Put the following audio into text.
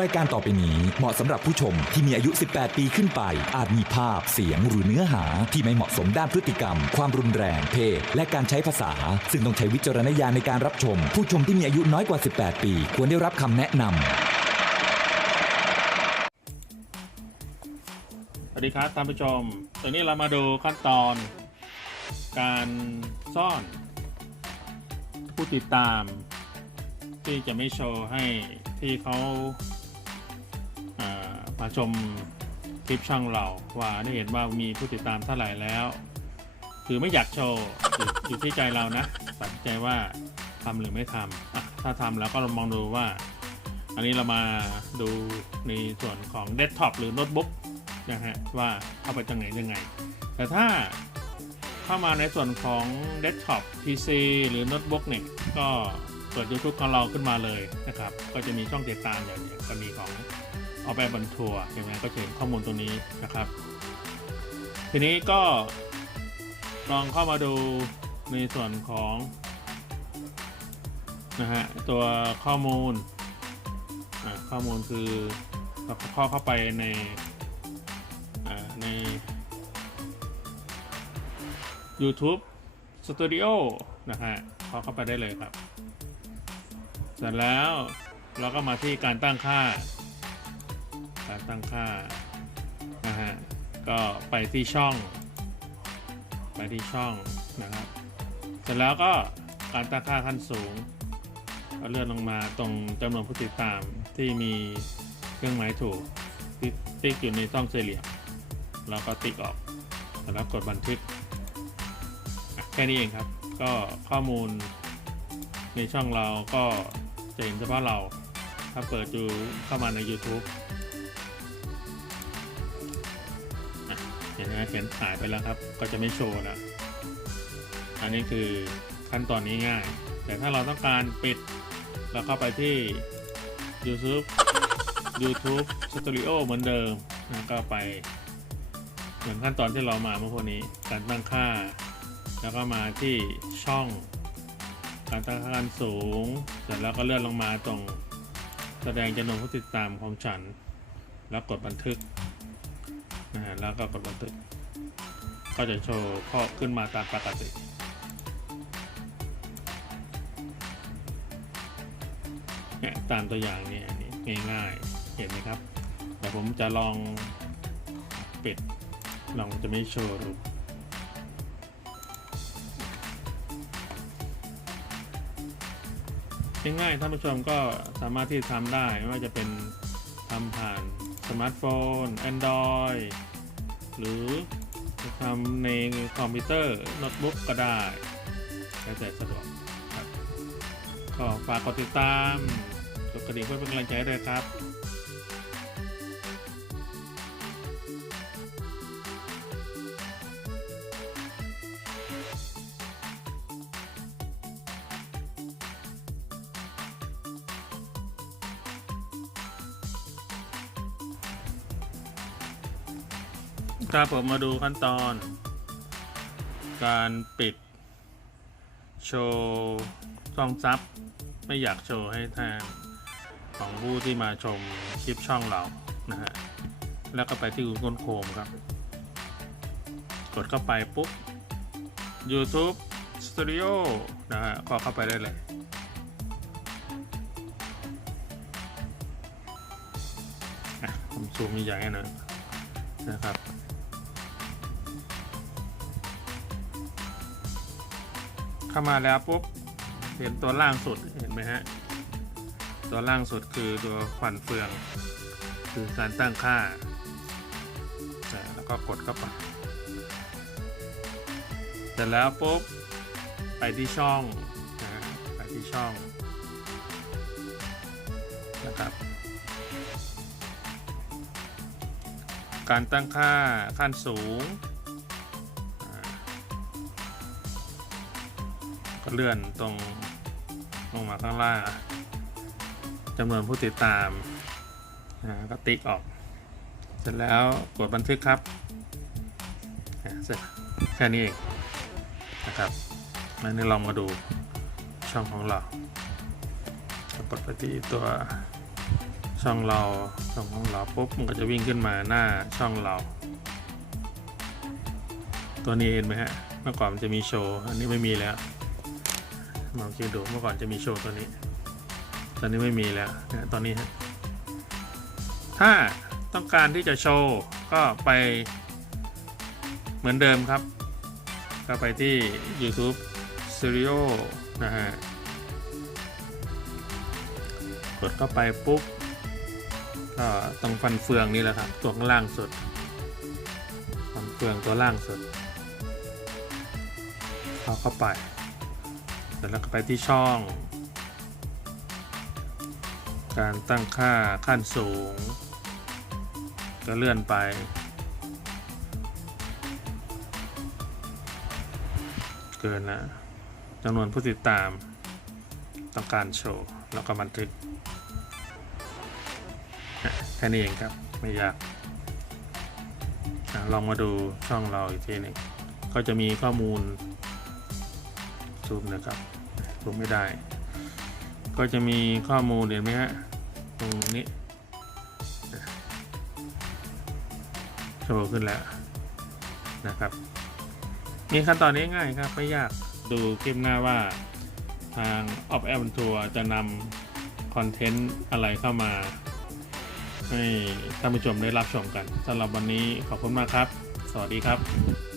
รายการต่อไปนี้เหมาะสำหรับผู้ชมที่มีอายุ 18 ปีขึ้นไป อาจมีภาพ เสียงหรือเนื้อหาที่ไม่เหมาะสมด้านพฤติกรรม ความรุนแรง เพศ และการใช้ภาษา ซึ่งต้องใช้วิจารณญาณในการรับชม ผู้ชมที่มีอายุน้อยกว่า 18 ปี ควรได้รับคำแนะนำสวัสดีครับท่านผู้ชมตอนนี้เรามาดูขั้นตอน การซ่อน ผู้ติดตามที่จะไม่โชว์ให้ที่เขาอ่า มาชมคลิปช่องเราว่าได้เห็นว่ามีผู้ติดตามเท่าไหร่แล้ว คือไม่อยากโชว์อยู่อยู่ที่ใจเรานะตัดใจว่าทำหรือไม่ทำอะถ้าทำแล้วก็ลองมองดูว่า อันนี้เรามาดูในส่วนของเดสก์ท็อปหรือโน้ตบุ๊กนะฮะว่าเข้าไปตรงไหนยังไง แต่ถ้าเข้ามาในส่วนของเดสก์ท็อป PC หรือโน้ตบุ๊กเนี่ยก็เปิด YouTube ของเราขึ้นมาเลยนะครับ ก็จะมีช่องติดตามอย่างนี้ก็มีของ ออกแบบบันทัวร์อย่างนี้ก็จะเห็นข้อมูลตรงนี้นะครับ ทีนี้ก็ลองเข้ามาดูในส่วนของนะฮะตัวข้อมูลข้อมูลคือเราเข้าเข้าไปในใน YouTube Studio นะฮะพอเข้าไปได้เลยครับ เสร็จแล้วเราก็มาที่การตั้งค่า การตั้งค่านะฮะก็ไปที่ช่อง ไปที่ช่องนะครับเสร็จแล้วก็การตั้งค่าขั้นสูง ก็เลื่อนลงมาตรงจำนวนผู้ติดตามที่มีเครื่องหมายถูกที่ติ๊กอยู่ในช่องสี่เหลี่ยมเราก็ติ๊กออกแล้วกดบันทึก แค่นี้เองครับ ก็ข้อมูลในช่องเราก็จะเห็นเฉพาะเรา ถ้าเปิดดูเข้ามาใน YouTube เห็นไหมเขียนหายไปแล้วครับ ก็จะไม่โชว์แล้ว อันนี้คือขั้นตอนนี้ง่าย แต่ถ้าเราต้องการปิด เราเข้าไปที่ YouTube YouTube Studio เหมือนเดิมนะก็ไปเหมือนขั้นตอนที่เรามาเมื่อพวกนี้ การตั้งค่า แล้วก็มาที่ช่อง การตั้งค่าสูง เสร็จแล้วก็เลื่อนลงมาตรงแสดงจำนวนผู้ติดตามของฉัน แล้วกดบันทึก นะฮะแล้วก็กดบันทึก ก็จะโชว์ข้อขึ้นมาตามปกติเนี่ยตามตัวอย่างเนี่ยนี่ง่ายๆ เห็นไหมครับ แต่ผมจะลองปิดลองจะไม่โชว์ดูง่ายๆท่านผู้ชมก็สามารถที่ทำได้ไม่ว่าจะเป็นทำผ่าน สมาร์ทโฟน Android หรือจะทำในคอมพิวเตอร์โน้ตบุ๊กก็ได้แล้วแต่สะดวกครับก็ฝากกดติดตามกดกระดิ่งเพื่อเป็นกำลังใจด้วยครับ ครับผมมาดูขั้นตอน การปิด โชว์ช่องซับไม่อยากโชว์ให้ทางของผู้ที่มาชมคลิปช่องเรานะฮะแล้วก็ไปที่ Google Chrome ครับ กดเข้าไปปุ๊บ YouTube Studio นะฮะก็เข้าไปได้เลยผมซูมใหญ่หน่อยนะครับ เข้ามาแล้วปุ๊บเห็นตัวล่างสุดเห็นไหมฮะตัวล่างสุดคือตัวขวัญเฟือง คือการตั้งค่า แล้วก็กดเข้าไปเสร็จแล้วปุ๊บไปที่ช่องนะไปที่ช่องนะครับ การตั้งค่าขั้นสูง ก็เลื่อนตรงลงมาข้างล่างจำนวนผู้ติดตามอ่าก็ติ๊กออก เสร็จแล้วกดบันทึกครับเสร็จแค่นี้เองนะครับอันนี้ลองมาดูช่องของเรากดไปที่ตัวชช่องเราช่องของเราปุ๊บมันก็จะวิ่งขึ้นมาหน้าช่องเรา ตัวนี้เห็นไหมฮะเมื่อก่อนมันจะมีโชว์ อันนี้ไม่มีแล้ว ลองคิดดูเมื่อก่อนจะมีโชว์ตัวนี้ ตอนนี้ไม่มีแล้วเนี่ยตอนนี้ฮะถ้าต้องการที่จะโชว์ก็ไปเหมือนเดิมครับ ก็ไปที่ YouTube Studio นะฮะกดเข้าไปปุ๊บก็ตรงฟันเฟืองนี่แหละครับตัวล่างสุด ฟันเฟืองตัวล่างสุดเข้าเข้าไป ร็จแล้วก็ไปที่ช่อง การตั้งค่าขั้นสูง ก็เลื่อนไป เกินนะจำนวนผู้ติดตาม ต้องการโชว์ แล้วก็บันทึกแค่นี้เองครับ ไม่ยากลองมาดูช่องเราอีกทีหนึงก็จะมีข้อมูลซูมนะครับ ซูมไม่ได้ ก็จะมีข้อมูลเห็นไหมฮะตรงนี้โชว์ขึ้นแล้วนะครับมีขั้นตอนนี้ง่ายครับ ไม่ยากดูคลิปหน้าว่าทาง Op Air Tour จะนำคอนเทนต์อะไรเข้ามา ให้ท่านผู้ชมได้รับชมกันสำหรับวันนี้ขอบคุณมากครับ สวัสดีครับ